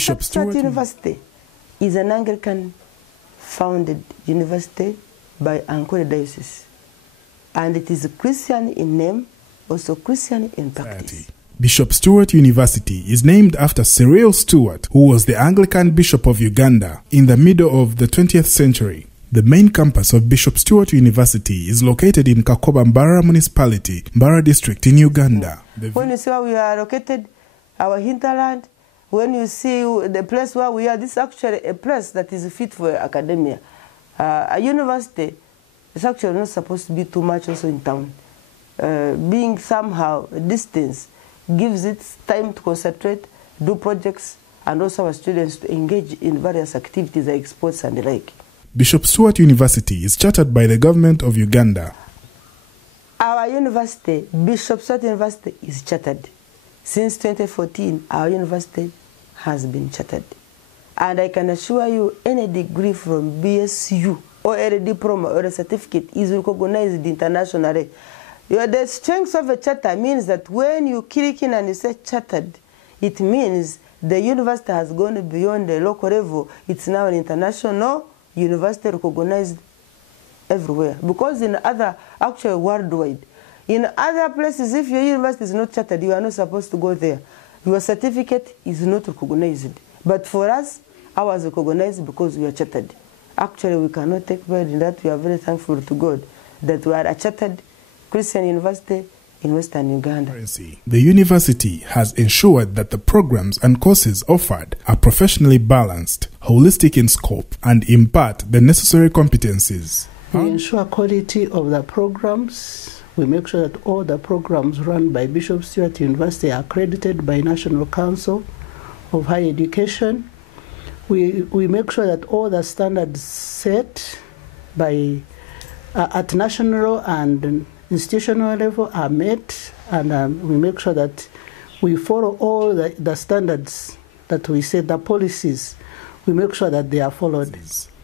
Bishop Stuart University is an Anglican-founded university by Ankole Diocese, and it is Christian in name, also Christian in practice. Bishop Stuart University is named after Cyril Stuart, who was the Anglican Bishop of Uganda in the middle of the 20th century. The main campus of Bishop Stuart University is located in Kakoba Mbara Municipality, Mbara District in Uganda. When you see where we are located, our hinterland, when you see the place where we are, this is actually a place that is fit for academia. A university is actually not supposed to be too much also in town. Being somehow a distance gives it time to concentrate, do projects, and also our students to engage in various activities like sports and the like. Bishop Stuart University is chartered by the government of Uganda. Our university, Bishop Stuart University, is chartered. Since 2014, our university has been chartered. And I can assure you, any degree from BSU or any diploma or a certificate is recognized internationally. The strength of a charter means that when you click in and you say chartered, it means the university has gone beyond the local level. It's now an international university recognized everywhere. Because in other, actually worldwide, in other places, if your university is not chartered, you are not supposed to go there. Your certificate is not recognized. But for us, ours is recognized because we are chartered. Actually, we cannot take pride in that. We are very thankful to God that we are a chartered Christian university in Western Uganda. The university has ensured that the programs and courses offered are professionally balanced, holistic in scope, and impart the necessary competencies. We ensure quality of the programs. We make sure that all the programs run by Bishop Stuart University are accredited by National Council of Higher Education. We make sure that all the standards set by at national and institutional level are met, and we make sure that we follow all the standards that we set, the policies. We make sure that they are followed.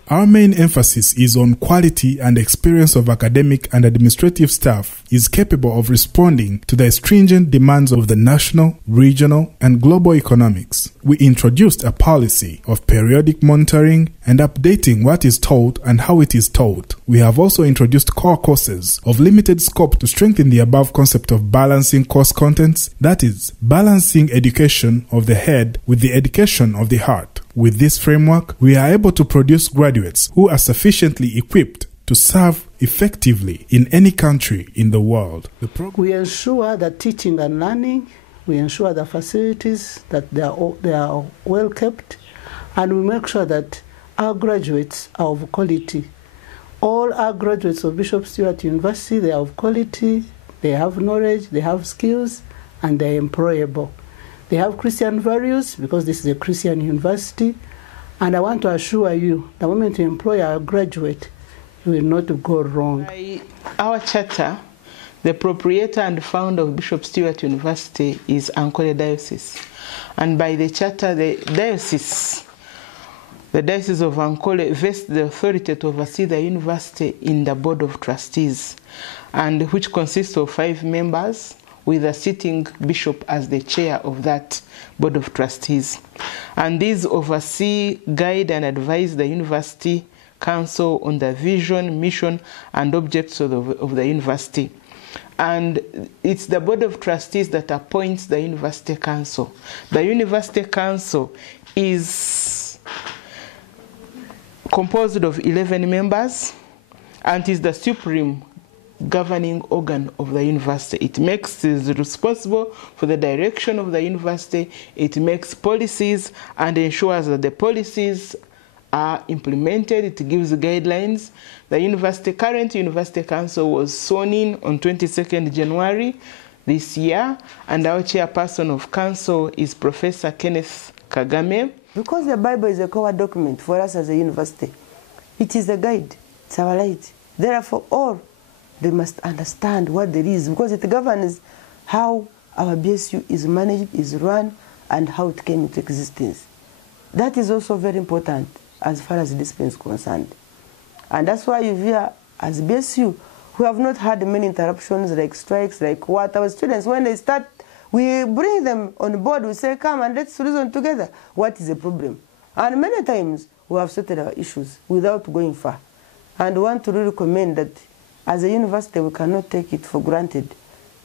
Our main emphasis is on quality and experience of academic and administrative staff is capable of responding to the stringent demands of the national, regional, and global economics. We introduced a policy of periodic monitoring and updating what is taught and how it is taught. We have also introduced core courses of limited scope to strengthen the above concept of balancing course contents, that is, balancing education of the head with the education of the heart. With this framework, we are able to produce graduates who are sufficiently equipped to serve effectively in any country in the world. We ensure that teaching and learning, we ensure the facilities, that they are well kept, and we make sure that our graduates are of quality. All our graduates of Bishop Stuart University, they are of quality, they have knowledge, they have skills, and they are employable. They have Christian values because this is a Christian university. And I want to assure you, the moment you employ our graduate, you will not go wrong. By our charter, the proprietor and founder of Bishop Stuart University is Ankole Diocese. And by the charter, the Diocese of Ankole vests the authority to oversee the university in the Board of Trustees, and which consists of 5 members, with a sitting bishop as the chair of that Board of Trustees. And these oversee, guide, and advise the University Council on the vision, mission, and objects of the university. And it's the Board of Trustees that appoints the University Council. The University Council is composed of 11 members and is the supreme governing organ of the university. It is responsible for the direction of the university. It makes policies and ensures that the policies are implemented. It gives guidelines. The current University Council was sworn in on 22nd January this year, and our chairperson of council is Professor Kenneth Kagame. Because the Bible is a core document for us as a university, it is a guide, it's our light. Therefore, all they must understand what there is, because it governs how our BSU is managed, is run, and how it came into existence. That is also very important as far as discipline is concerned. And that's why you hear, as BSU, we have not had many interruptions like strikes, like what our students, when they start We bring them on board, we say, come and let's reason together. What is the problem? And many times we have sorted our issues without going far. And we want to really commend that as a university we cannot take it for granted.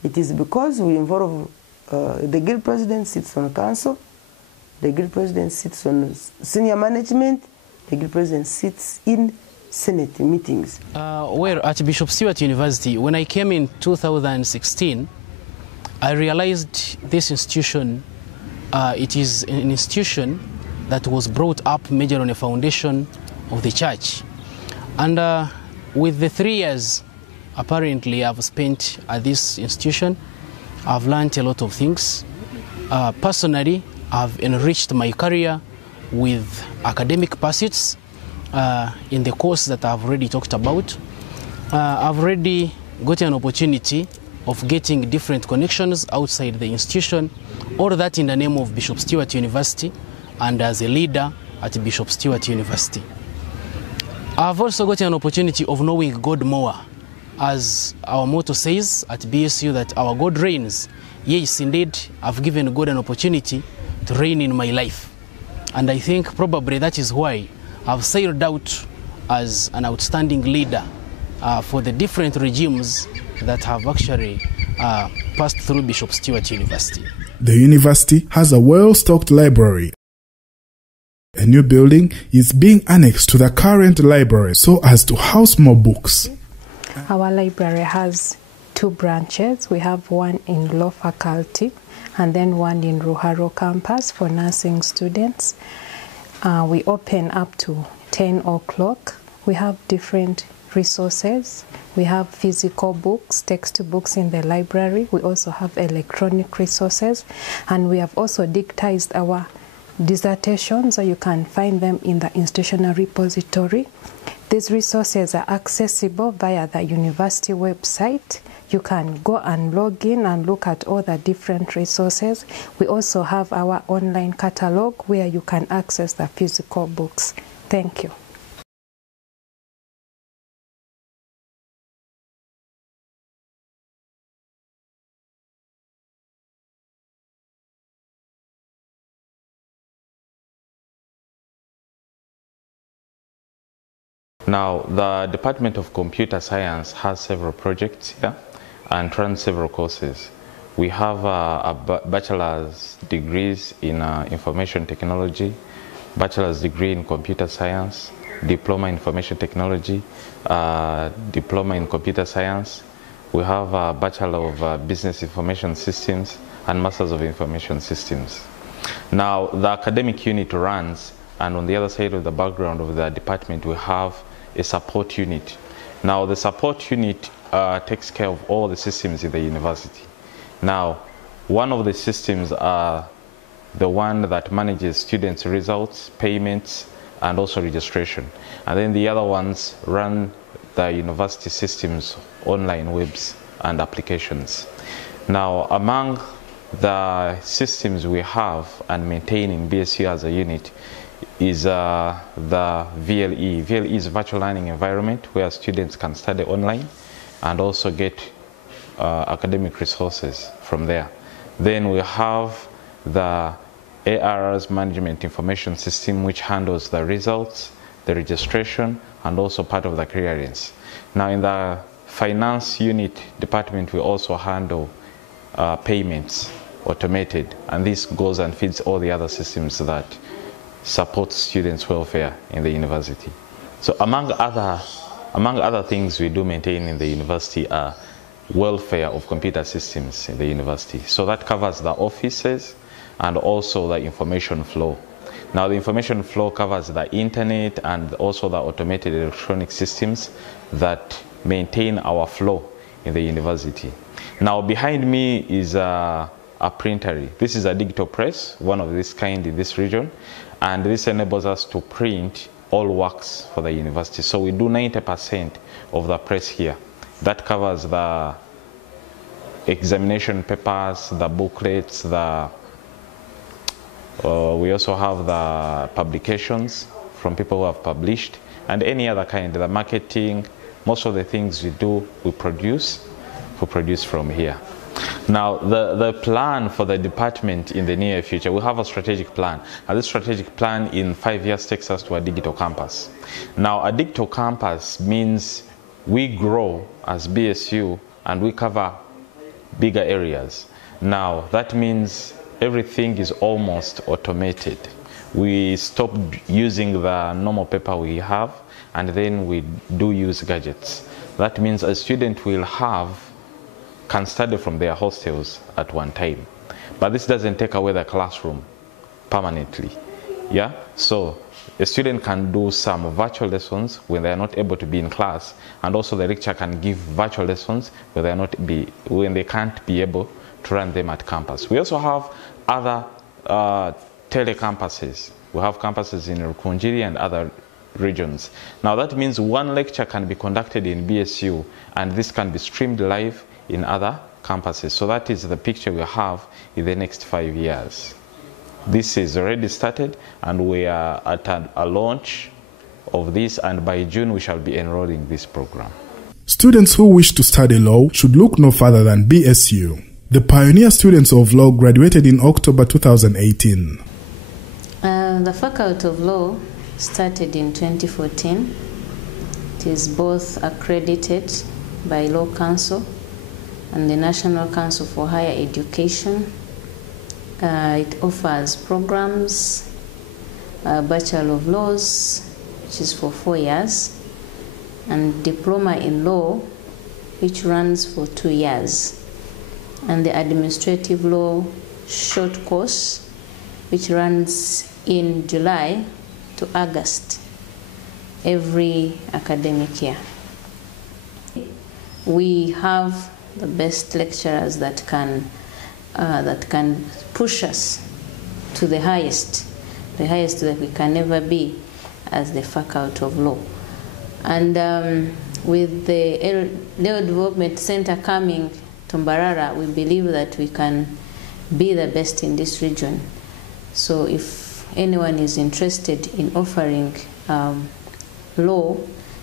It is because we involve the guild president sits on council, the guild president sits on senior management, the guild president sits in Senate meetings. Well, at Bishop Stuart University, when I came in 2016, I realized this institution, it is an institution that was brought up major on a foundation of the church. And with the 3 years, apparently, I've spent at this institution, I've learned a lot of things. Personally, I've enriched my career with academic pursuits in the course that I've already talked about. I've already got an opportunity of getting different connections outside the institution, all that in the name of Bishop Stuart University and as a leader at Bishop Stuart University. I've also got an opportunity of knowing God more. As our motto says at BSU, that our God reigns. Yes, indeed, I've given God an opportunity to reign in my life. And I think probably that is why I've sailed out as an outstanding leader for the different regimes that have actually passed through Bishop Stuart University. The university has a well-stocked library. A new building is being annexed to the current library so as to house more books. Our library has 2 branches. We have one in law faculty and then one in Ruharo campus for nursing students. We open up to 10 o'clock. We have different resources. We have physical books, textbooks in the library. We also have electronic resources, and we have also digitized our dissertations, so you can find them in the institutional repository. These resources are accessible via the university website. You can go and log in and look at all the different resources. We also have our online catalog where you can access the physical books. Thank you. Now, the Department of Computer Science has several projects here and runs several courses. We have a bachelor's degrees in information technology, bachelor's degree in computer science, diploma in information technology, diploma in computer science. We have a bachelor of business information systems and masters of information systems. Now, the academic unit runs, and on the other side of the background of the department, we have a support unit. Now, the support unit takes care of all the systems in the university. Now, one of the systems are the one that manages students' results, payments, and also registration. And then the other ones run the university systems, online webs, and applications. Now, among the systems we have and maintain in BSU as a unit is the VLE. VLE is virtual learning environment where students can study online and also get academic resources from there. Then we have the ARR's management information system, which handles the results, the registration, and also part of the clearance. Now, in the finance unit department, we also handle payments, automated, and this goes and feeds all the other systems that support students' welfare in the university. So among other things we do maintain in the university are welfare of computer systems in the university. So that covers the offices and also the information flow. Now, the information flow covers the internet and also the automated electronic systems that maintain our flow in the university. Now, behind me is a printery. This is a digital press, one of this kind in this region, and this enables us to print all works for the university. So we do 90% of the press here. That covers the examination papers, the booklets, we also have the publications from people who have published, and any other kind, the marketing, most of the things we do, we produce from here. Now, the plan for the department in the near future, we have a strategic plan. And this strategic plan in 5 years takes us to a digital campus. Now, a digital campus means we grow as BSU and we cover bigger areas. Now, that means everything is almost automated. We stop using the normal paper we have, and then we do use gadgets. That means a student can study from their hostels at one time. But this doesn't take away the classroom permanently. Yeah? So a student can do some virtual lessons when they are not able to be in class, and also the lecturer can give virtual lessons when they can't be able to run them at campus. We also have other telecampuses. We have campuses in Rukunjiri and other regions. Now that means one lecture can be conducted in BSU, and this can be streamed live in other campuses. So that is the picture we have in the next 5 years. This is already started, and we are at a launch of this, and by June we shall be enrolling this program. Students who wish to study law should look no further than BSU. The pioneer students of law graduated in October 2018. The Faculty of Law started in 2014. It is both accredited by Law Council and the National Council for Higher Education. It offers programs, Bachelor of Laws, which is for 4 years, and Diploma in Law, which runs for 2 years, and the Administrative Law short course, which runs in July to August every academic year. We have the best lecturers that can push us to the highest that we can ever be as the Faculty of Law. And with the Law Development Center coming to Mbarara, we believe that we can be the best in this region. So if anyone is interested in offering law,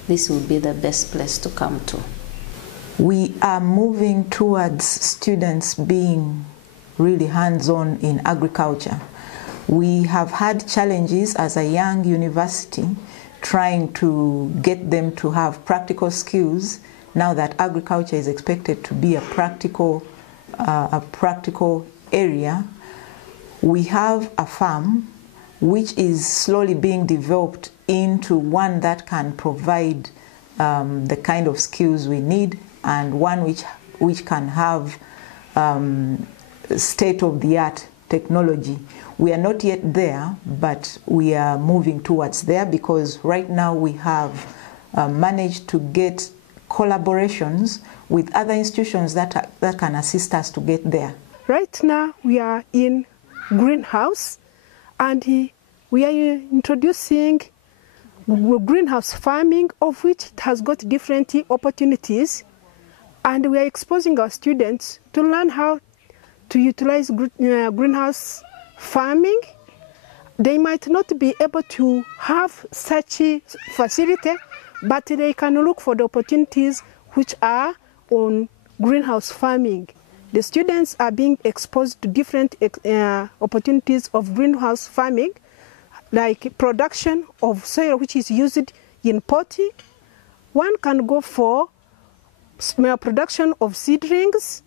this will be the best place to come to. We are moving towards students being really hands-on in agriculture. We have had challenges as a young university trying to get them to have practical skills now that agriculture is expected to be a practical area. We have a farm which is slowly being developed into one that can provide the kind of skills we need, and one which can have state-of-the-art technology. We are not yet there, but we are moving towards there, because right now we have managed to get collaborations with other institutions that can assist us to get there. Right now we are in greenhouse, and we are introducing greenhouse farming, of which it has got different opportunities, and we are exposing our students to learn how to utilize greenhouse farming. They might not be able to have such a facility, but they can look for the opportunities which are on greenhouse farming. The students are being exposed to different opportunities of greenhouse farming, like production of soil which is used in potting. One can go for production of seedlings.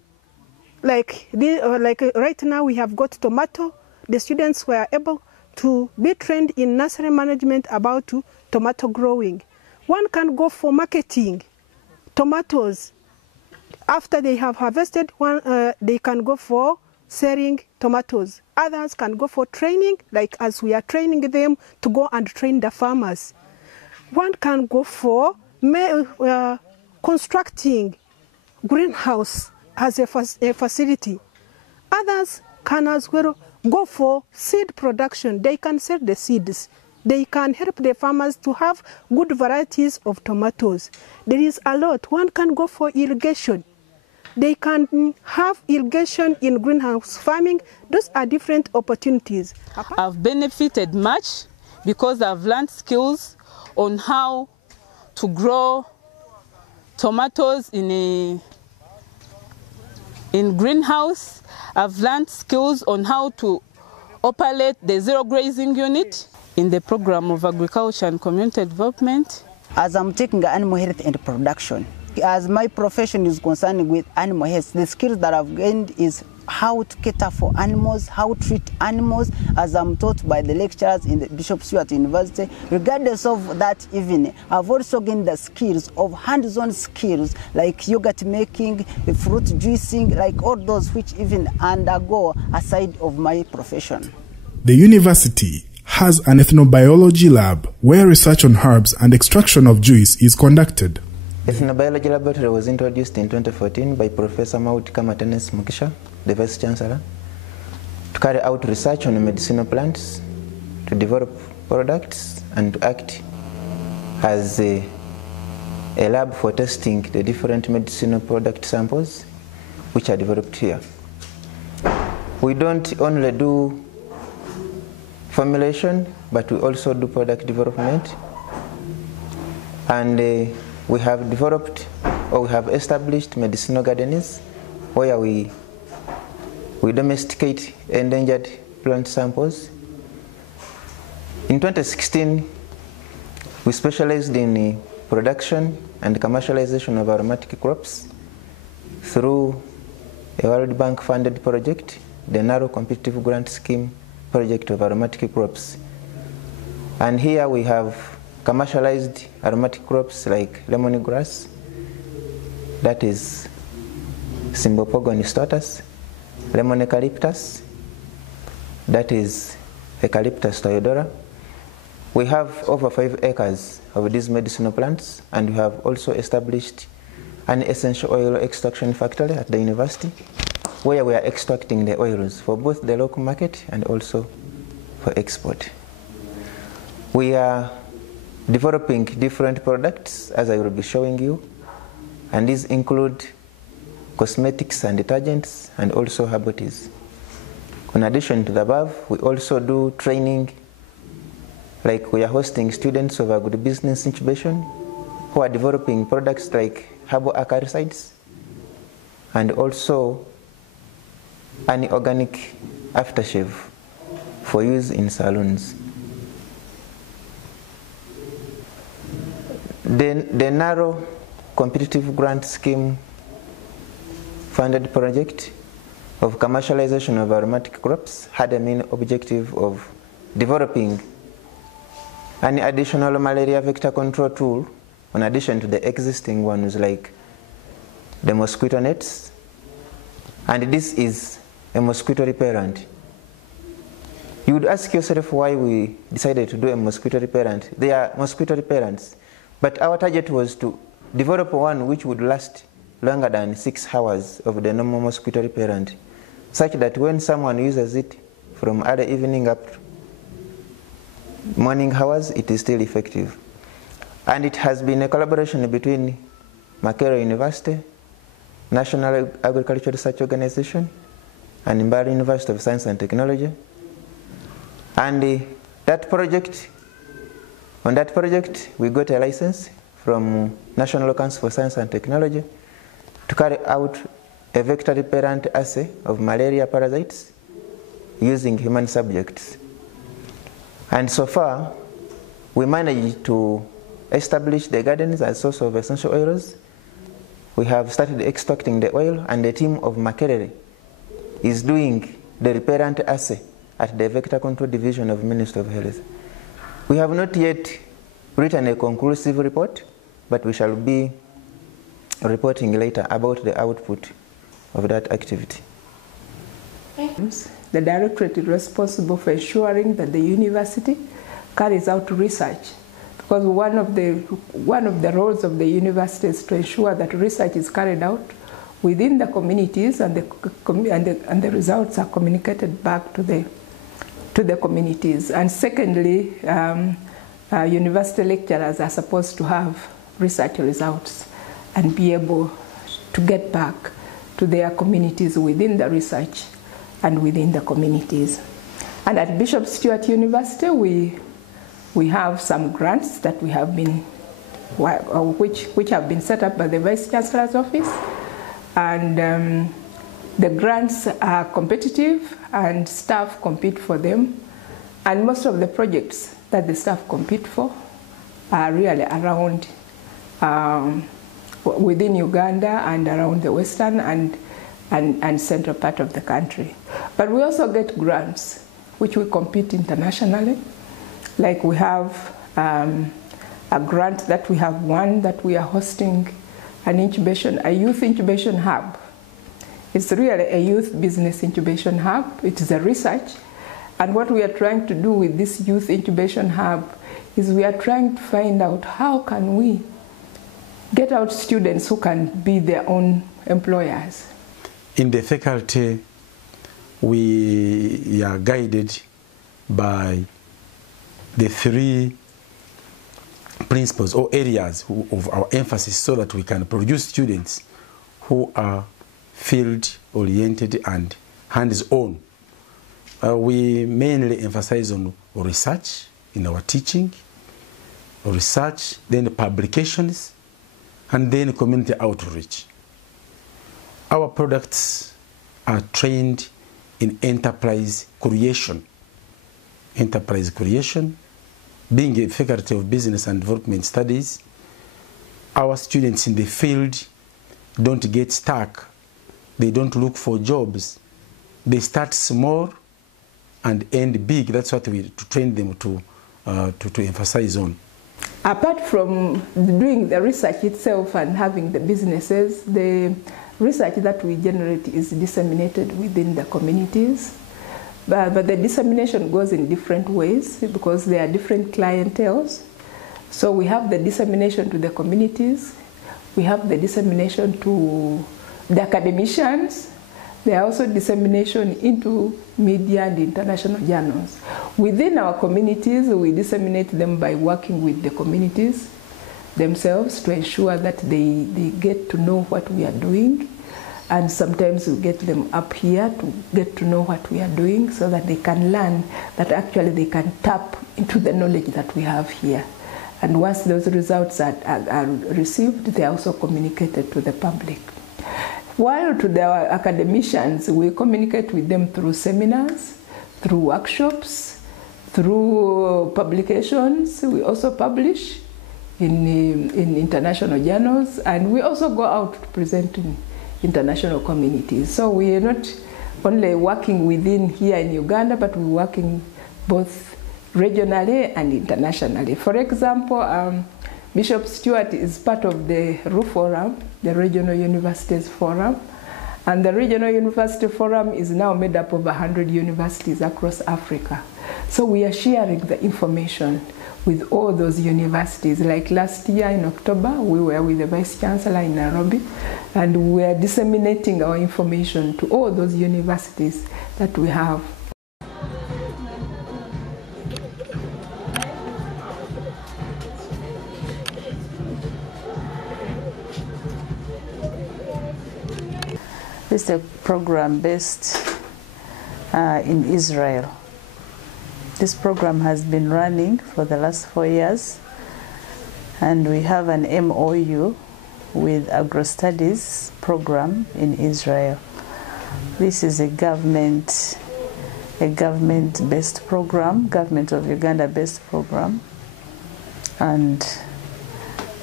Like right now we have got tomato. The students were able to be trained in nursery management about tomato growing. One can go for marketing tomatoes. After they have harvested, they can go for selling tomatoes. Others can go for training, like as we are training them to go and train the farmers. One can go for constructing greenhouse as a facility. Others can as well go for seed production. They can sell the seeds. They can help the farmers to have good varieties of tomatoes. There is a lot. One can go for irrigation. They can have irrigation in greenhouse farming. Those are different opportunities. I've benefited much because I've learned skills on how to grow tomatoes in in greenhouse. I've learned skills on how to operate the zero grazing unit in the program of agriculture and community development. As I'm taking animal health and production, as my profession is concerned with animal health, the skills that I've gained is how to cater for animals, how to treat animals, as I'm taught by the lecturers in the Bishop Stuart University. Regardless of that, even I've also gained the skills of hands-on skills like yogurt making, fruit juicing, like all those which even undergo aside of my profession. The university has an ethnobiology lab where research on herbs and extraction of juice is conducted. Ethnobiology Laboratory was introduced in 2014 by Professor Mauti Kamatenes Mukisha, the Vice Chancellor, to carry out research on medicinal plants, to develop products, and to act as a lab for testing the different medicinal product samples which are developed here. We don't only do formulation, but we also do product development, and we have developed or we have established medicinal gardens where we domesticate endangered plant samples. In 2016, we specialized in production and commercialization of aromatic crops through a World Bank funded project, the Narrow Competitive Grant Scheme project of aromatic crops. And here we have commercialized aromatic crops like lemongrass, that is Cymbopogon status, lemon eucalyptus, that is Eucalyptus toyodora. We have over 5 acres of these medicinal plants, and we have also established an essential oil extraction factory at the university where we are extracting the oils for both the local market and also for export. We are developing different products, as I will be showing you, and these include cosmetics and detergents and also herbal teas. In addition to the above, we also do training, like we are hosting students of Agro-Business Incubation who are developing products like herbal acaricides and also an organic aftershave for use in salons. The Narrow Competitive Grant Scheme funded project of commercialization of aromatic crops had a main objective of developing an additional malaria vector control tool in addition to the existing ones like the mosquito nets, and this is a mosquito repellent. You would ask yourself why we decided to do a mosquito repellent. They are mosquito repellents, but our target was to develop one which would last longer than 6 hours of the normal mosquito repellent, such that when someone uses it from early evening up to morning hours, it is still effective. And it has been a collaboration between Makerere University, National Agricultural Research Organization, and Mbale University of Science and Technology. And on that project, we got a license from National Council for Science and Technology to carry out a vector repellent assay of malaria parasites using human subjects. And so far, we managed to establish the gardens as source of essential oils. We have started extracting the oil, and the team of Makerere is doing the repellent assay at the Vector Control Division of Ministry of Health. We have not yet written a conclusive report, but we shall be reporting later about the output of that activity. The directorate is responsible for ensuring that the university carries out research, because one of the roles of the university is to ensure that research is carried out within the communities, and the results are communicated back to the communities. And secondly, university lecturers are supposed to have research results and be able to get back to their communities within the research and within the communities. And at Bishop Stuart University, we have some grants that we have been, which have been set up by the Vice Chancellor's office, and The grants are competitive and staff compete for them, and most of the projects that the staff compete for are really around within Uganda and around the western and central part of the country. But we also get grants which we compete internationally. Like we have a grant that we have won that we are hosting a youth incubation hub. It's really a youth business incubation hub. It is a research. And what we are trying to do with this youth incubation hub is we are trying to find out how can we get out students who can be their own employers. In the faculty, we are guided by the three principles or areas of our emphasis so that we can produce students who are field-oriented and hands-on. We mainly emphasize on research in our teaching, research, then publications, and then community outreach. Our products are trained in enterprise creation. Enterprise creation, being a faculty of business and development studies, our students in the field don't get stuck. They don't look for jobs. They start small and end big. That's what we train them to emphasize on. Apart from doing the research itself and having the businesses, the research that we generate is disseminated within the communities. But the dissemination goes in different ways because there are different clienteles. So we have the dissemination to the communities. We have the dissemination to the academicians. There are also dissemination into media and international journals. Within our communities, we disseminate them by working with the communities themselves to ensure that they get to know what we are doing. And sometimes we get them up here to get to know what we are doing so that they can learn that actually they can tap into the knowledge that we have here. And once those results are received, they are also communicated to the public. While to the academicians, we communicate with them through seminars, through workshops, through publications. We also publish in international journals, and we also go out to present in international communities. So we are not only working within here in Uganda, but we're working both regionally and internationally. For example, Bishop Stuart is part of the RU Forum, the Regional Universities Forum, and the Regional University Forum is now made up of 100 universities across Africa. So we are sharing the information with all those universities. Like last year in October, we were with the Vice Chancellor in Nairobi, and we are disseminating our information to all those universities that we have. This is a program based in Israel. This program has been running for the last 4 years, and we have an MOU with Agro-Studies program in Israel. This is a government-based program, Government of Uganda-based program, and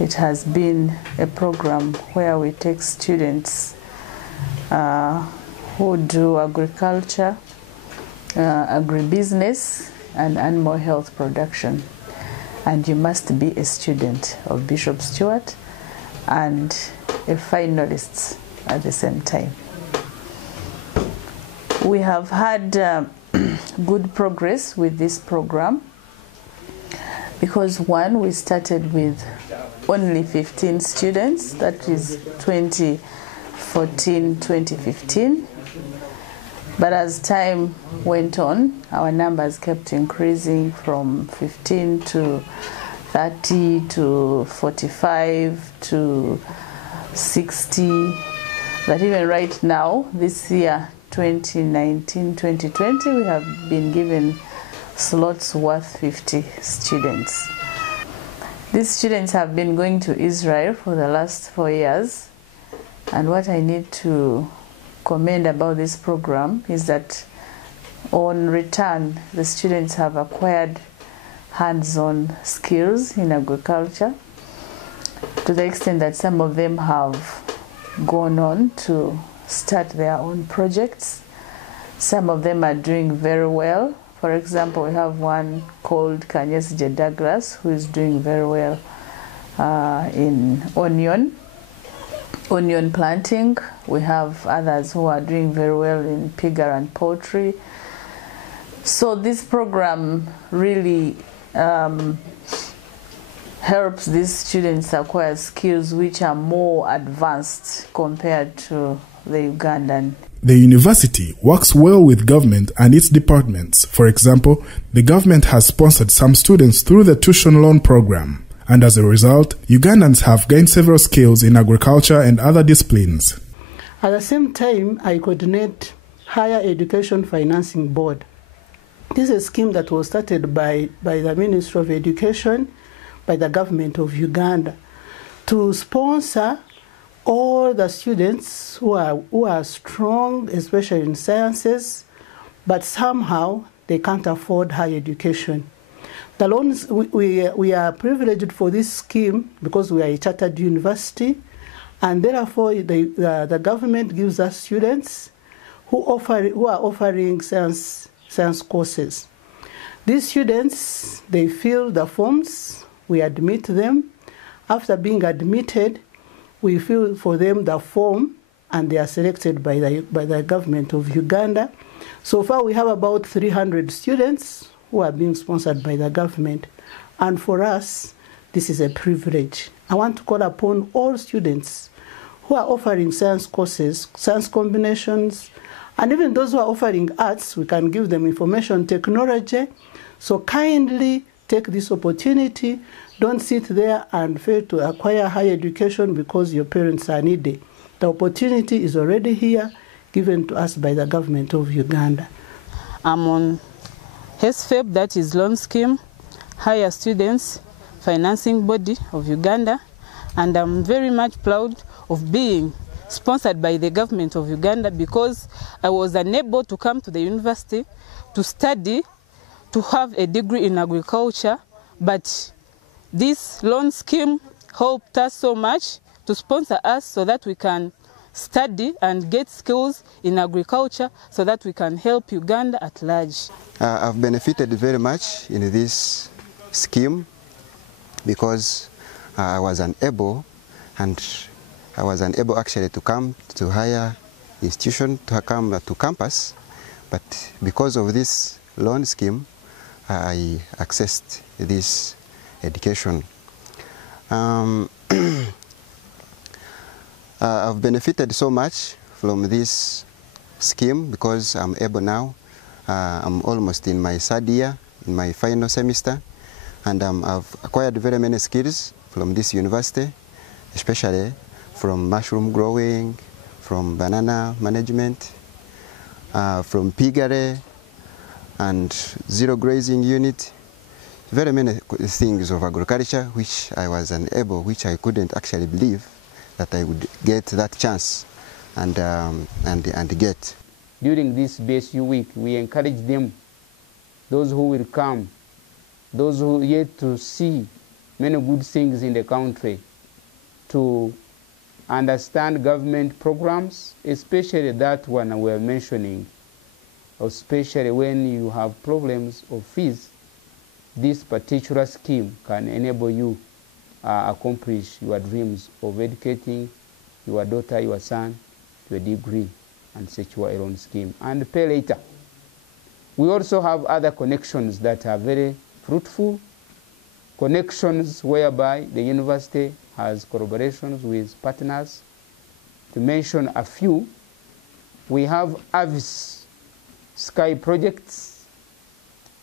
it has been a program where we take students who do agriculture, agribusiness, and animal health production. And you must be a student of Bishop Stuart and a finalist at the same time. We have had good progress with this program because, one, we started with only 15 students, that is 2014-2015. But as time went on, our numbers kept increasing from 15 to 30 to 45 to 60. But even right now, this year, 2019-2020, we have been given slots worth 50 students. These students have been going to Israel for the last 4 years. And what I need to commend about this program is that on return, the students have acquired hands-on skills in agriculture to the extent that some of them have gone on to start their own projects. Some of them are doing very well. For example, we have one called Kanyesije Douglas who is doing very well in onion planting. We have others who are doing very well in piggery and poultry. So this program really helps these students acquire skills which are more advanced compared to the Ugandan. The university works well with government and its departments. For example, the government has sponsored some students through the tuition loan program, and as a result, Ugandans have gained several skills in agriculture and other disciplines. At the same time, I coordinate Higher Education Financing Board. This is a scheme that was started by the Ministry of Education, by the government of Uganda, to sponsor all the students who are strong, especially in sciences, but somehow they can't afford higher education. The loans, we are privileged for this scheme because we are a chartered university, and therefore the government gives us students who are offering science courses. These students, they fill the forms, we admit them. After being admitted, we fill for them the form, and they are selected by the government of Uganda. So far, we have about 300 students who are being sponsored by the government. And for us, this is a privilege. I want to call upon all students who are offering science courses, science combinations, and even those who are offering arts. We can give them information technology. So kindly take this opportunity. Don't sit there and fail to acquire higher education because your parents are needy. The opportunity is already here, given to us by the government of Uganda. I'm on HESFEB, that is Loan Scheme, Higher Students Financing Body of Uganda, and I'm very much proud of being sponsored by the government of Uganda because I was unable to come to the university to study, to have a degree in agriculture, but this loan scheme helped us so much to sponsor us so that we can study and get skills in agriculture so that we can help Uganda at large. I've benefited very much in this scheme because I was unable actually to come to higher institution, to come to campus, but because of this loan scheme, I accessed this education. I've benefited so much from this scheme because I'm able now, I'm almost in my third year, in my final semester, and I've acquired very many skills from this university, especially from mushroom growing, from banana management, from piggery and zero grazing unit. Very many things of agriculture which I was unable, which I couldn't actually believe that I would get that chance and get. During this BSU week, we encourage them, those who will come, those who yet to see many good things in the country, to understand government programs, especially that one we are mentioning, especially when you have problems of fees. This particular scheme can enable you accomplish your dreams of educating your daughter, your son to a degree and secure a loan scheme and pay later. We also have other connections that are very fruitful, connections whereby the university has collaborations with partners. To mention a few, we have Avis Sky projects.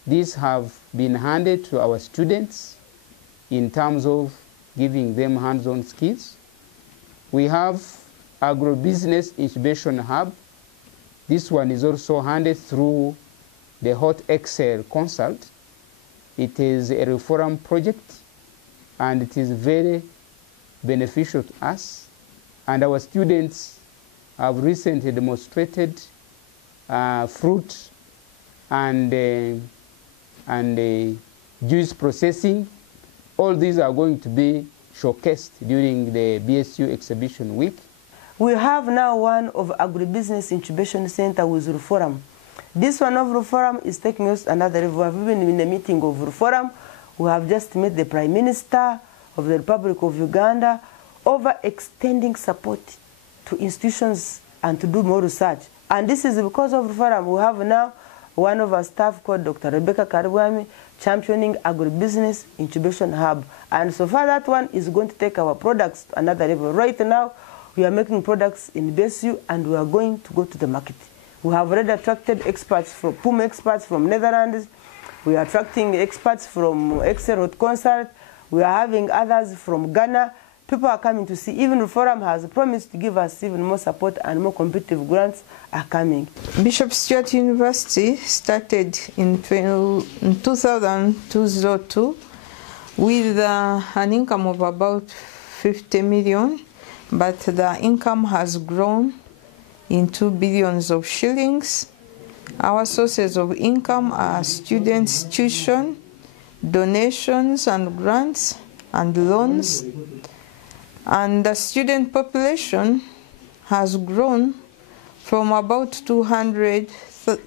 These have been handed to our students in terms of giving them hands-on skills. We have Agro-Business Incubation Hub. This one is also handed through the Hot Excel Consult. It is a reform project and it is very beneficial to us. And our students have recently demonstrated fruit and juice processing. All these are going to be showcased during the BSU exhibition week. We have now one of Agro-Business Incubation Center with Reform. This one of Reform is taking us another level. We have been in a meeting of Reform. We have just met the Prime Minister of the Republic of Uganda over extending support to institutions and to do more research. And this is because of Reform. We have now one of our staff called Dr. Rebecca Karibwami championing Agro-Business Incubation Hub. And so far that one is going to take our products to another level. Right now, we are making products in BSU and we are going to go to the market. We have already attracted experts from PUM experts from Netherlands. We are attracting experts from Excel Road Consult. We are having others from Ghana. People are coming to see. Even the forum has promised to give us even more support and more competitive grants are coming. Bishop Stuart University started in 2002 with an income of about 50 million. But the income has grown into billions of shillings. Our sources of income are student tuition, donations and grants and loans. And the student population has grown from about 200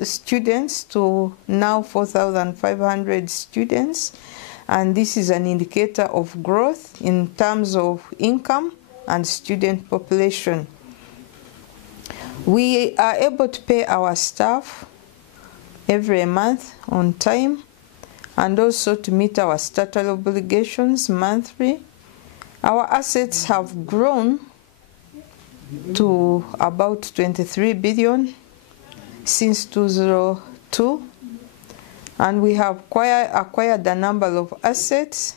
students to now 4,500 students. And this is an indicator of growth in terms of income and student population. We are able to pay our staff every month on time and also to meet our statutory obligations monthly. Our assets have grown to about 23 billion since 2002, and we have acquired a number of assets.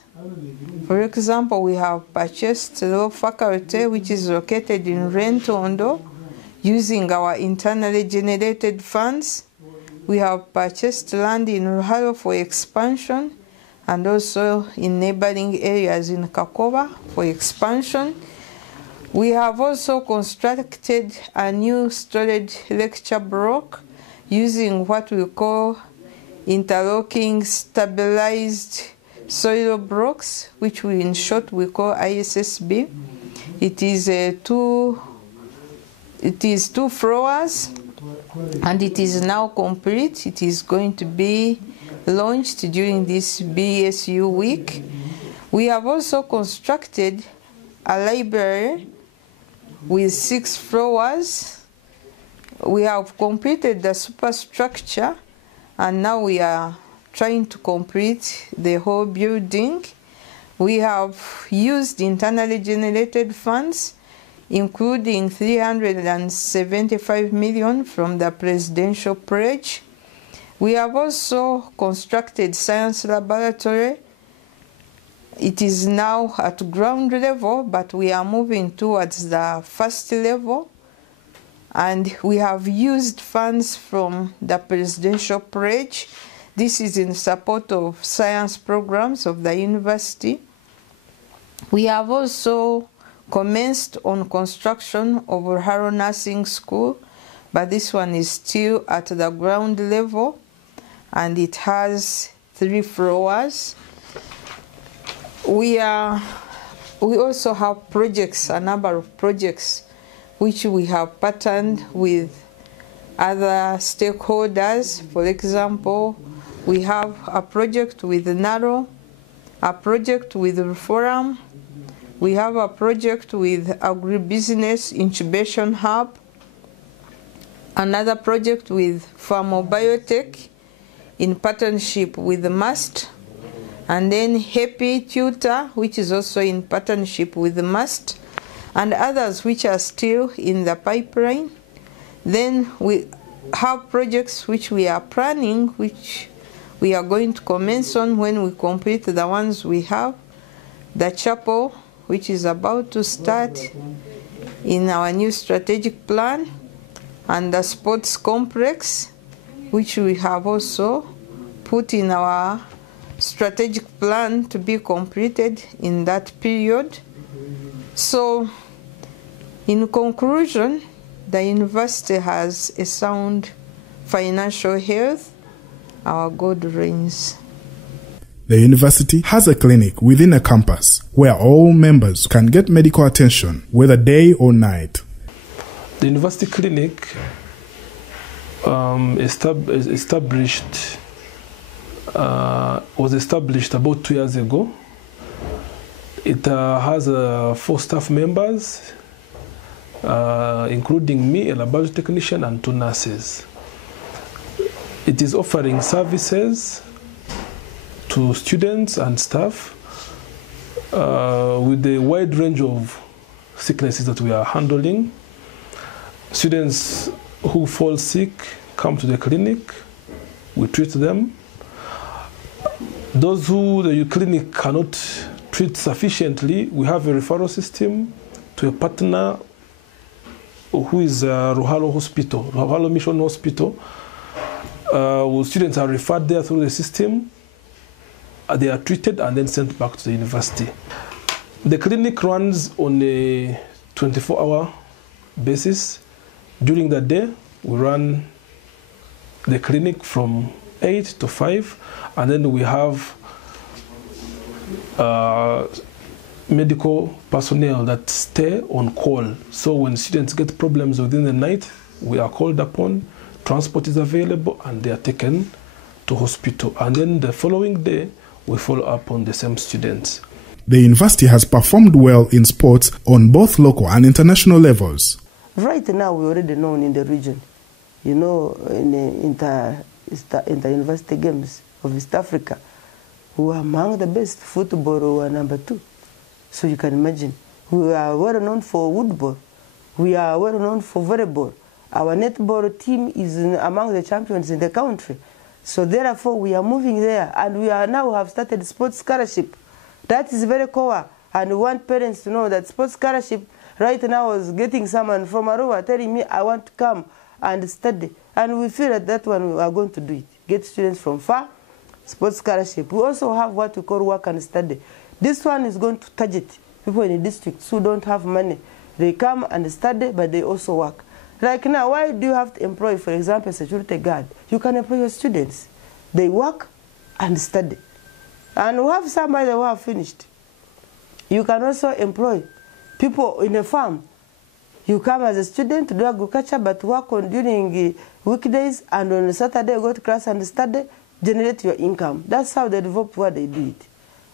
For example, we have purchased law faculty, which is located in Rentondo, using our internally generated funds. We have purchased land in Ruharo for expansion, and also in neighboring areas in Kakoba for expansion. We have also constructed a new storage lecture block using what we call interlocking stabilized soil blocks, which we in short we call ISSB. It is two floors and it is now complete. It is going to be launched during this BSU week. We have also constructed a library with 6 floors. We have completed the superstructure and now we are trying to complete the whole building. We have used internally generated funds, including 375 million from the presidential pledge. We have also constructed science laboratory. It is now at ground level, but we are moving towards the first level. And we have used funds from the presidential pledge. This is in support of science programs of the university. We have also commenced on construction of Ruharo Nursing School, but this one is still at the ground level and it has 3 floors. We also have projects, a number of projects, which we have partnered with other stakeholders. For example, we have a project with NARO, a project with Reform, we have a project with Agro-Business Incubation Hub, another project with Pharmobiotech in partnership with MAST, and then Happy Tutor, which is also in partnership with MAST, and others which are still in the pipeline. Then we have projects which we are planning, which we are going to commence on when we complete the ones we have. The chapel, which is about to start in our new strategic plan, and the sports complex, which we have also put in our strategic plan to be completed in that period. So, in conclusion, the university has a sound financial health, our God reigns. The university has a clinic within a campus where all members can get medical attention, whether day or night. The university clinic was established about 2 years ago. It has 4 staff members, including me, a laboratory technician, and 2 nurses. It is offering services to students and staff with a wide range of sicknesses that we are handling. Students who fall sick come to the clinic, we treat them. Those who the clinic cannot treat sufficiently, we have a referral system to a partner who is Ruhalo Hospital, Ruhalo Mission Hospital. Students are referred there through the system. They are treated and then sent back to the university. The clinic runs on a 24-hour basis. During the day, we run the clinic from 8 to 5, and then we have medical personnel that stay on call. So when students get problems within the night, we are called upon, transport is available, and they are taken to hospital. And then the following day, we follow up on the same students. The university has performed well in sports on both local and international levels. Right now, we're already known in the region. You know, in the inter-university games of East Africa, we are among the best. Football, we are number 2. So you can imagine. We are well known for woodball. We are well known for volleyball. Our netball team is among the champions in the country. So therefore, we are moving there. And we are now have started sports scholarship. That is very core. And we want parents to know that sports scholarship, right now, is getting someone from Arua telling me, I want to come and study. And we feel that one we are going to do it. Get students from far, sports scholarship. We also have what we call work and study. This one is going to target people in the districts who don't have money. They come and study, but they also work. Like now, why do you have to employ, for example, a security guard? You can employ your students. They work and study. And we have somebody who have finished. You can also employ people in a farm. You come as a student to do agriculture, but work on during weekdays, and on Saturday go to class and study, generate your income. That's how they develop what they do it.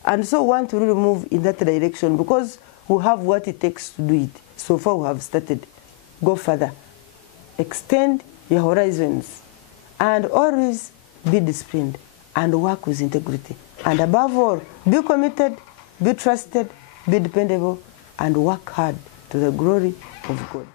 And so we want to really move in that direction because we have what it takes to do it. So far we have started. Go further. Extend your horizons. And always be disciplined and work with integrity. And above all, be committed, be trusted, be dependable, and work hard to the glory of God.